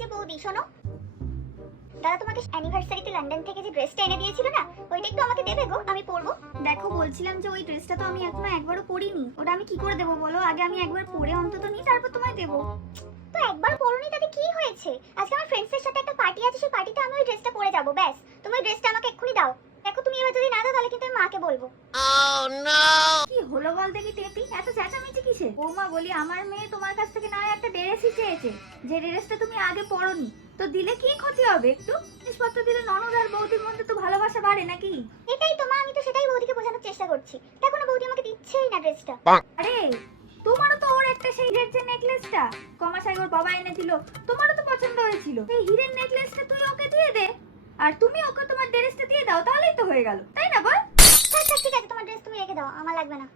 যে বৌদি শোনো, দাদা তোমাকে অ্যানিভার্সারিতে লন্ডন থেকে যে ড্রেসটা এনে দিয়েছিল না, ওইটা একটু আমাকে দেবে গো, আমি পরবো। দেখো বলছিলাম যে ওই ড্রেসটা তো আমি এখনো একবারও পরিনি, ওটা আমি কি করে দেবো বলো? আগে আমি একবার পরে অন্তত নিই, তারপর তোমায় দেবো। তো একবার পরনি তাতে কি হয়েছে? আজকে আমার ফ্রেন্ডসদের সাথে একটা পার্টি আছে, সেই পার্টিতে আমি ওই ড্রেসটা পরে যাবো, ব্যাস। তুমি ওই ড্রেসটা আমাকে এক্ষুনি দাও। দেখো তুমি এবার যদি না দাও তাহলে কিন্তু আমি মাকে বলবো। কি হলো বল দেখি টেপি, এত চেঁচামেচি কিসে? বৌমা বলি, আমার মেয়ে তোমার কাছ থেকে না একটা ড্রেসই চেয়েছে, যে ড্রেসটা তুমি আগে পরনি, তো দিলে কি ক্ষতি হবে? একটু জিনিসপত্র দিলে ননদ আর বৌদির মধ্যে তো ভালোবাসা বাড়ে নাকি? এটাই তো মা, আমি তো সেটাই বৌদিকে বোঝানোর চেষ্টা করছি। দেখো না বৌদি আমাকে দিচ্ছেই না ড্রেসটা। আরে তোমারও তো ওর একটা সেই হিরের যে নেকলেসটা কমাসাই ওর বাবা এনে দিল, তোমারও তো পছন্দ হয়েছিল, এই হিরের নেকলেসটা তুই ওকে দিয়ে দে, আর তুমি ওকে তোমার ড্রেসটা দিয়ে দাও, তাহলেই তো হয়ে গেল, তাই না বল? আচ্ছা ঠিক আছে, তোমার ড্রেস তুমি রেখে দাও, আমার লাগবে না।